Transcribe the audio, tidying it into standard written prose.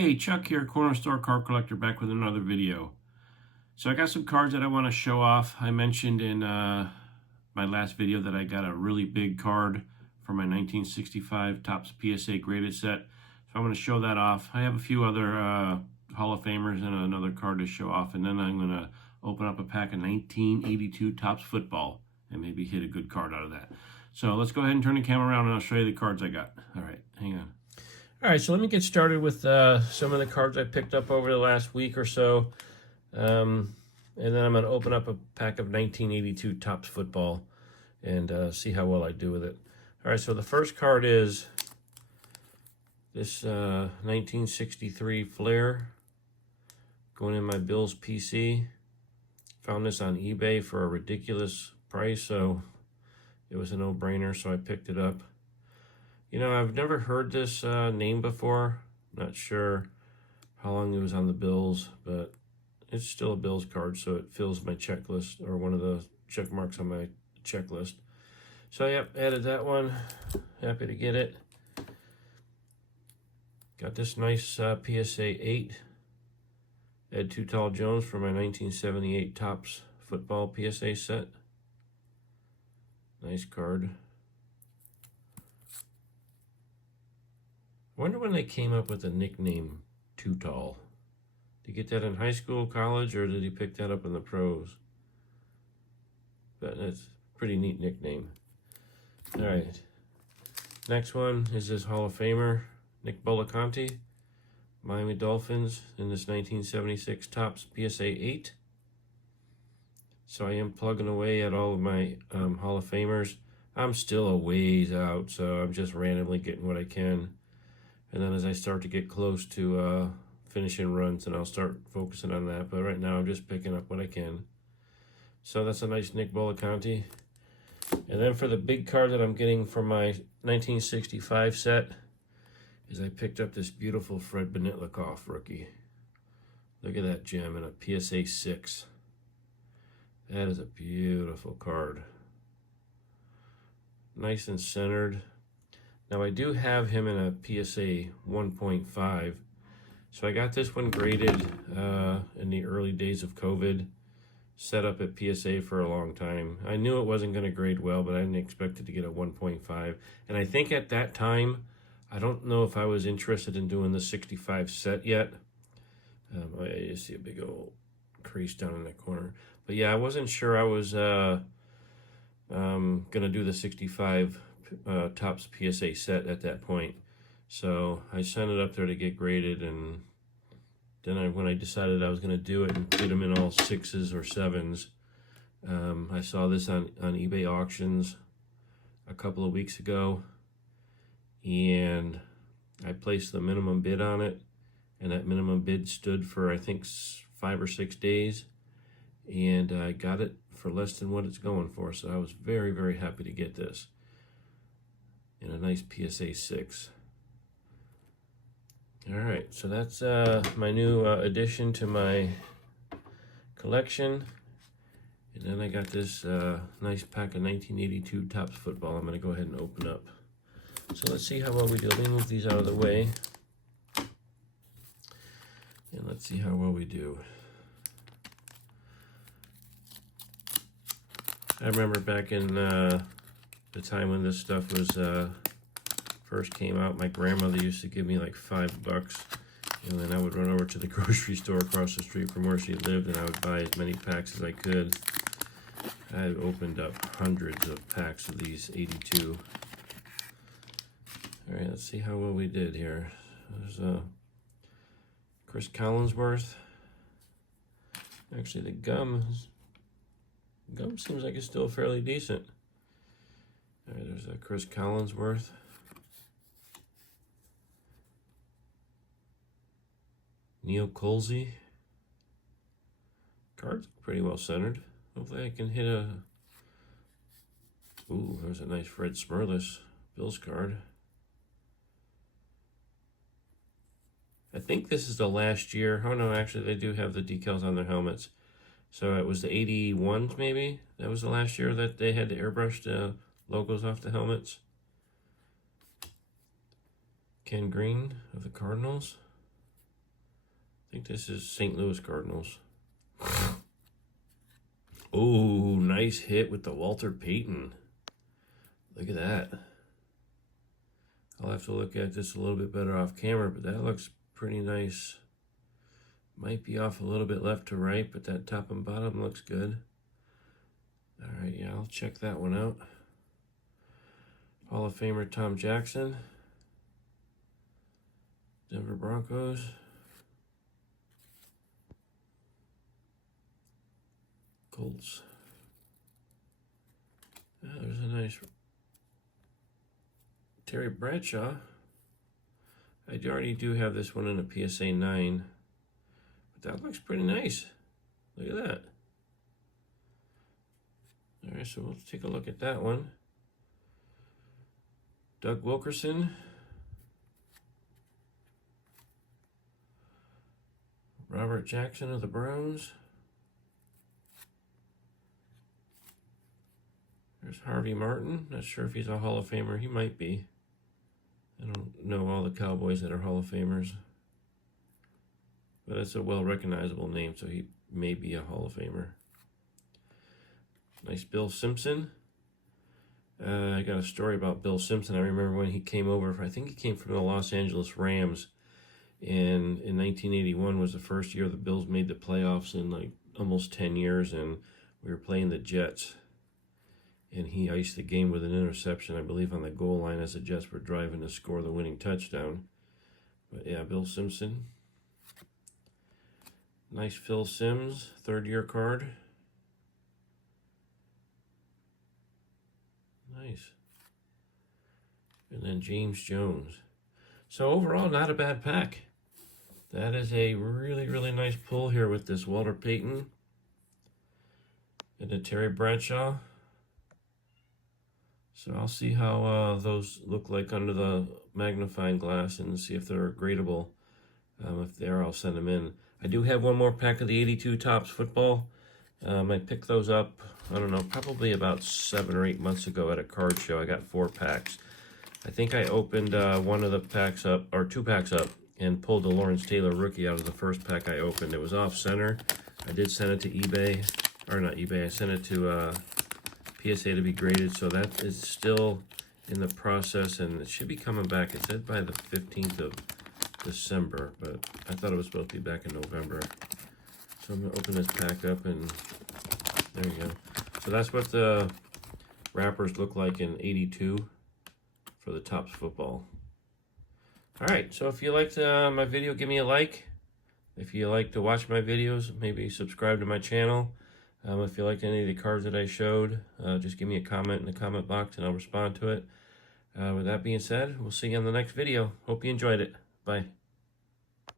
Hey, Chuck here, Corner Store Card Collector, back with another video. So I got some cards that I want to show off. I mentioned in my last video that I got a really big card for my 1965 Topps PSA graded set. So I'm going to show that off. I have a few other Hall of Famers and another card to show off, and then I'm going to open up a pack of 1982 Topps football and maybe hit a good card out of that. So let's go ahead and turn the camera around and I'll show you the cards I got. All right, hang on. All right, so let me get started with some of the cards I picked up over the last week or so. And then I'm going to open up a pack of 1982 Topps football and see how well I do with it. All right, so the first card is this 1963 Flair going in my Bills PC. Found this on eBay for a ridiculous price, so it was a no-brainer, so I picked it up. You know, I've never heard this name before. Not sure how long it was on the Bills, but it's still a Bills card, so it fills my checklist, or one of the check marks on my checklist. So, yep, added that one. Happy to get it. Got this nice PSA 8. Ed Too Tall Jones for my 1978 Topps football PSA set. Nice card. I wonder when they came up with the nickname Too Tall. Did you get that in high school, college, or did he pick that up in the pros? But that's a pretty neat nickname. All right. Next one is this Hall of Famer, Nick Bullaconte, Miami Dolphins in this 1976 Topps PSA 8. So I am plugging away at all of my Hall of Famers. I'm still a ways out, so I'm just randomly getting what I can. And then as I start to get close to finishing runs, and I'll start focusing on that. But right now I'm just picking up what I can. So that's a nice Nick Bullaconte. And then for the big card that I'm getting from my 1965 set is I picked up this beautiful Fred Biletnikoff rookie. Look at that gem in a PSA 6. That is a beautiful card. Nice and centered. Now I do have him in a PSA 1.5. So I got this one graded in the early days of COVID. Set up at PSA for a long time. I knew it wasn't going to grade well, but I didn't expect it to get a 1.5. And I think at that time, I don't know if I was interested in doing the 65 set yet. I just see a big old crease down in that corner. But yeah, I wasn't sure I was going to do the 65 Topps PSA set at that point. So I sent it up there to get graded, and then when I decided I was going to do it and get them in all 6s or 7s, I saw this on eBay auctions a couple of weeks ago, and I placed the minimum bid on it, and that minimum bid stood for I think 5 or 6 days, and I got it for less than what it's going for. So I was very, very happy to get this in a nice PSA 6. All right, so that's my new addition to my collection. And then I got this nice pack of 1982 Topps football I'm going to go ahead and open up. So let's see how well we do. Let me move these out of the way. And let's see how well we do. I remember back in the time when this stuff was first came out, my grandmother used to give me like $5, and then I would run over to the grocery store across the street from where she lived, and I would buy as many packs as I could. I opened up hundreds of packs of these 82. All right, let's see how well we did here. There's Chris Collinsworth. Actually, the gum seems like it's still fairly decent. All right, there's a Chris Collinsworth. Neil Colsey. Card's pretty well centered. Hopefully I can hit a... Ooh, there's a nice Fred Smerlas Bills card. I think this is the last year. Oh no, actually they do have the decals on their helmets. So it was the 81s maybe? That was the last year that they had to airbrush the logos off the helmets. Ken Green of the Cardinals. think this is St. Louis Cardinals. Oh, nice hit with the Walter Payton. Look at that. I'll have to look at this a little bit better off camera, but that looks pretty nice. Might be off a little bit left to right, but that top and bottom looks good. All right, yeah, I'll check that one out. Hall of Famer Tom Jackson. Denver Broncos. Colts. Yeah, there's a nice Terry Bradshaw. I already do have this one in a PSA 9, but that looks pretty nice. Look at that. All right, so we'll take a look at that one. Doug Wilkerson. Robert Jackson of the Browns. There's Harvey Martin. Not sure if he's a Hall of Famer. He might be. I don't know all the Cowboys that are Hall of Famers. But it's a well-recognizable name, so he may be a Hall of Famer. Nice Bill Simpson. I got a story about Bill Simpson. I remember when he came over. I think he came from the Los Angeles Rams. And in 1981 was the first year the Bills made the playoffs in like almost 10 years. And we were playing the Jets. And he iced the game with an interception, I believe, on the goal line as the Jets were driving to score the winning touchdown. But yeah, Bill Simpson. Nice Phil Simms, third-year card. Nice. And then James Jones. So overall, not a bad pack. That is a really, really nice pull here with this Walter Payton and the Terry Bradshaw. So I'll see how those look like under the magnifying glass and see if they're gradable. If they are, I'll send them in. I do have one more pack of the 82 Topps football. I picked those up, I don't know, probably about 7 or 8 months ago at a card show. I got 4 packs. I think I opened one of the packs up, or 2 packs up, and pulled the Lawrence Taylor rookie out of the first pack I opened. It was off center. I did send it to eBay, or not eBay, I sent it to PSA to be graded, so that is still in the process, and it should be coming back. It said by the 15th of December, but I thought it was supposed to be back in November. So I'm going to open this pack up, and there you go. So that's what the wrappers look like in 82 for the Topps football. All right, so if you liked my video, give me a like. If you like to watch my videos, maybe subscribe to my channel. If you liked any of the cards that I showed, just give me a comment in the comment box and I'll respond to it. With that being said, we'll see you on the next video. Hope you enjoyed it. Bye.